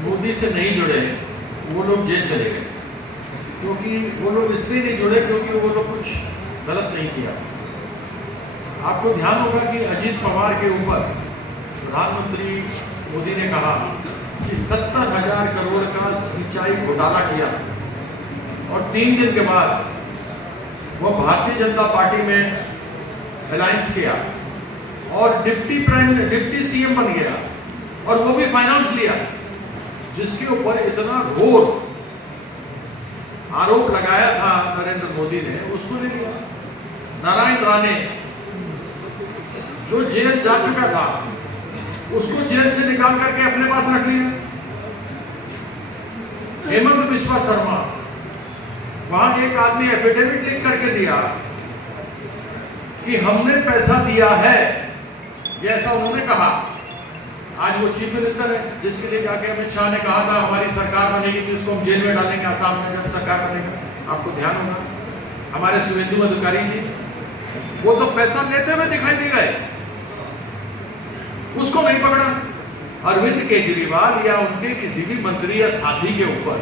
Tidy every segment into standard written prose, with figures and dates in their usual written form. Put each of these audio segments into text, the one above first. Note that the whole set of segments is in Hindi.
मोदी से नहीं जुड़े वो लोग जेल चले गए, क्योंकि वो लोग इसलिए नहीं जुड़े क्योंकि वो लोग कुछ गलत नहीं किया। आपको ध्यान होगा कि अजीत पवार के ऊपर प्रधानमंत्री मोदी ने कहा कि 70,000 करोड़ का सिंचाई घोटाला किया और 3 दिन के बाद वो भारतीय जनता पार्टी में अलायंस किया और डिप्टी सीएम बन गया और वो भी फाइनेंस लिया, जिसके ऊपर इतना घोर आरोप लगाया था नरेंद्र मोदी ने, उसको ले लिया। नारायण राणे जो जेल जा चुका था उसको जेल से निकाल करके अपने पास रख लिया। हेमंत बिस्वा शर्मा, वहां एक आदमी एफिडेविट लिख करके दिया कि हमने पैसा दिया है, जैसा उन्होंने कहा। आज वो चीफ मिनिस्टर है जिसके लिए जाके अमित शाह ने कहा था हमारी सरकार बनेगी तो इसको हम जेल में डालेंगे आसाम में जब सरकार बनेगा। आपको ध्यान होगा हमारे शुभेंदु अधिकारी जी, वो तो पैसा लेते हुए दिखाई दे गए, उसको नहीं पकड़ा। अरविंद केजरीवाल या उनके किसी भी मंत्री या साथी के ऊपर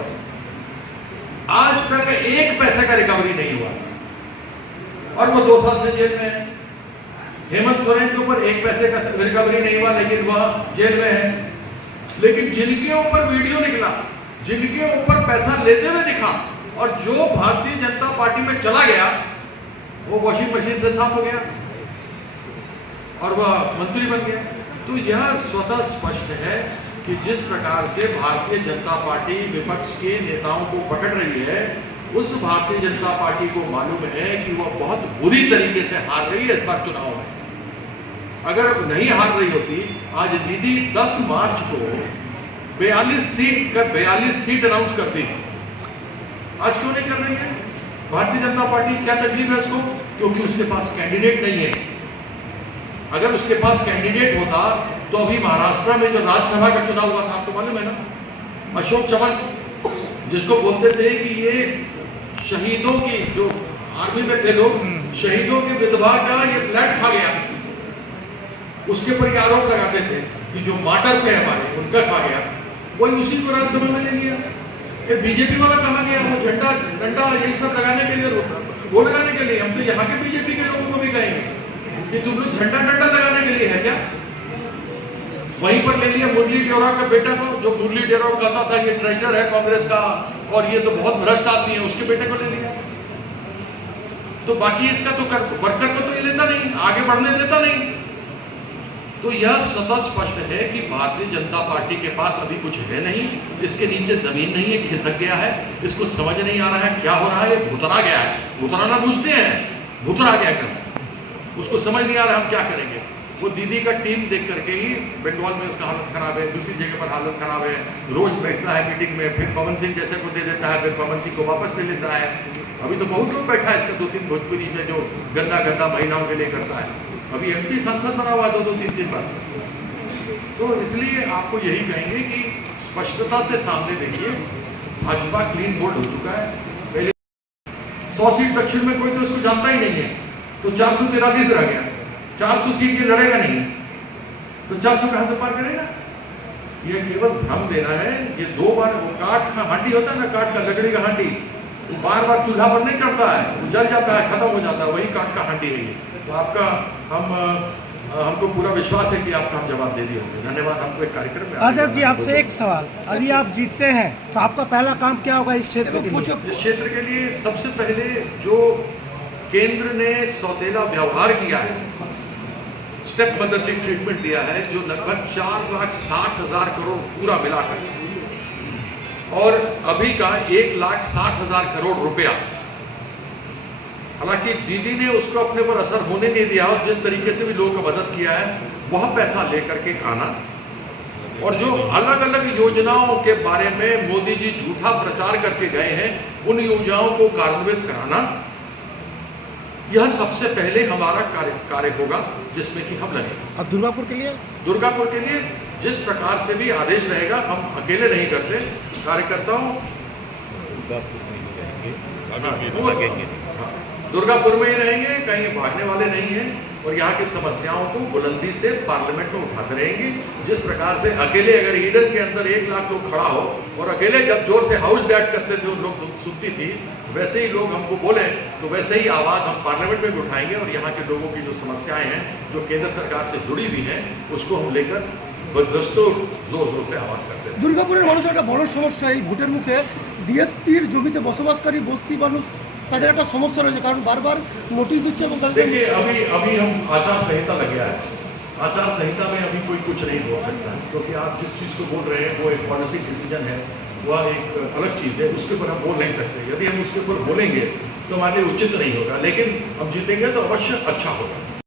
आज तक 1 पैसे का रिकवरी नहीं हुआ और वो 2 साल से जेल में है। हेमंत सोरेन के ऊपर 1 पैसे का रिकवरी नहीं हुआ लेकिन वह जेल में है। लेकिन जिनके ऊपर वीडियो निकला, जिनके ऊपर पैसा लेते हुए दिखा और जो भारतीय जनता पार्टी में चला गया, वो वॉशिंग मशीन से साफ हो गया और वह मंत्री बन गया। तो यह स्वतः स्पष्ट है कि जिस प्रकार से भारतीय जनता पार्टी विपक्ष के नेताओं को पकड़ रही है, उस भारतीय जनता पार्टी को मालूम है कि वह बहुत बुरी तरीके से हार रही है इस बार चुनाव में। अगर नहीं हार रही होती, आज दीदी 10 मार्च को 42 सीट अनाउंस करती है। आज क्यों नहीं कर रही है भारतीय जनता पार्टी? क्या तकलीफ है उसको? क्योंकि उसके पास कैंडिडेट नहीं है। अगर उसके पास कैंडिडेट होता तो अभी महाराष्ट्र में जो राज्यसभा का चुनाव हुआ था, आपको मालूम है ना, अशोक चव्हाण जिसको बोलते थे कि ये शहीदों की, जो आर्मी में थे लोग, शहीदों की विधवा का ये फ्लैट खा गया, उसके ऊपर ये आरोप लगाते थे कि जो मार्टर थे हमारे उनका खा गया, कोई उसी को राज्यसभा में ले लिया। ये बीजेपी वाला कहा गया, वो झंडा डंडा यही सब लगाने के लिए, वोट लगाने के लिए। हम तो यहाँ के बीजेपी के लोगों को भी कहेंगे कि तुम लोग झंडा डंडा लगाने के लिए है क्या? वहीं पर ले लिया मुरली डेरोरा का बेटा को, जो मुरली डेरोरा कहता था ये ट्रेजर है कांग्रेस का और ये तो बहुत भ्रष्ट आदमी है, उसके बेटे को ले लिया। तो बाकी इसका तो वर्कर को तो ये लेता नहीं, आगे बढ़ने देता नहीं। तो यह स्वतः स्पष्ट है कि भारतीय जनता पार्टी के पास अभी कुछ है नहीं, इसके नीचे जमीन नहीं है, खिसक गया है, इसको समझ नहीं आ रहा है क्या हो रहा है, भुतरा गया है। भुतराना पूछते हैं, भुतरा गया कर, उसको समझ नहीं आ रहा हम क्या करेंगे। वो दीदी का टीम देख करके ही बंगाल में उसका हालत खराब है, दूसरी जगह पर हालत खराब है, रोज बैठता है मीटिंग में, फिर पवन सिंह जैसे को दे देता है, फिर पवन सिंह को वापस ले लेता है। अभी तो बहुत लोग बैठा है इसका 2-3 भोजपुरी में जो गंदा गंदा महिलाओं के लिए करता है, अभी एमपी सांसद बना हुआ 2-3 बार। तो इसलिए आपको यही कहेंगे कि स्पष्टता से सामने देखिए, भाजपा क्लीन बोल्ड हो चुका है। पहले 100 सीट दक्षिण में कोई तो इसको जानता ही नहीं है, तो 443 रह गया। 400 सीट ये लड़ेगा नहीं, तो 400 कहां से पार करेगा? ये केवल भ्रम देना है। ये 2 बार वो काठ का हांडी होता है ना, काठ का लकड़ी का हांडी, वो बार बार चूल्हा पर नहीं चढ़ता है, वो जल जाता है, खत्म हो जाता है, वही काठ का हांडी है ये। तो आपका हमको पूरा विश्वास है कि आपका हम जवाब दे दिए होंगे। धन्यवाद। हमको एक कार्यक्रम में आजाद जी आपसे एक सवाल, यदि आप जीतते हैं तो आपका पहला काम क्या होगा इस क्षेत्र के लिए? इस क्षेत्र के लिए सबसे पहले जो केंद्र ने सौतेला व्यवहार किया है, स्टेप मदरली ट्रीटमेंट दिया है, जो लगभग 4,60,000 करोड़ पूरा मिलाकर और अभी का 1,60,000 करोड़ रुपया, हालांकि दीदी ने उसको अपने पर असर होने नहीं दिया और जिस तरीके से भी लोगों का मदद किया है वह पैसा लेकर के आना और जो अलग अलग योजनाओं के बारे में मोदी जी झूठा प्रचार करके गए हैं उन योजनाओं को कार्यान्वित कराना, यह सबसे पहले हमारा कार्य होगा जिसमें कि हम लगेंगे। और दुर्गापुर के लिए जिस प्रकार से भी आदेश रहेगा, हम अकेले नहीं करते, कार्यकर्ताओं दुर्गापुर में ही रहेंगे, कहीं भागने वाले नहीं हैं। और यहाँ की समस्याओं को बुलंदी से पार्लियामेंट में उठाते रहेंगे। जिस प्रकार से अकेले अगर ईडन के अंदर 1 लाख लोग खड़ा हो और अकेले जब जोर से हाउस दैट करते थे और लोग सुनती थी, वैसे ही लोग हमको बोले तो वैसे ही आवाज़ हम पार्लियामेंट में भी उठाएंगे और यहाँ के लोगों की जो समस्याएं हैं जो केंद्र सरकार से जुड़ी हुई हैं उसको हम लेकर बदस्तूर जोर जोर से आवाज़ करते हैं। দুর্গাপুরের মানুষের একটা বড় সমস্যা এই ভোটের মুখে ডিএসপির জমিতে বসবাসকারী বস্তি মানুষ তাদের একটা সমস্যা রয়েছে, কারণ বারবার নোটিশ দিচ্ছে এবং তাদের देखिए अभी हम आचार संहिता लग गया है। आचार संहिता में अभी कोई कुछ नहीं बोल सकता है, क्योंकि आप जिस चीज़ को बोल रहे हैं वो एक पॉलिसी डिसीजन है, वह एक अलग चीज़ है, उसके ऊपर हम बोल नहीं सकते। यदि हम उसके ऊपर बोलेंगे तो हमारे लिए उचित नहीं होगा, लेकिन हम जीतेंगे तो अवश्य अच्छा होगा।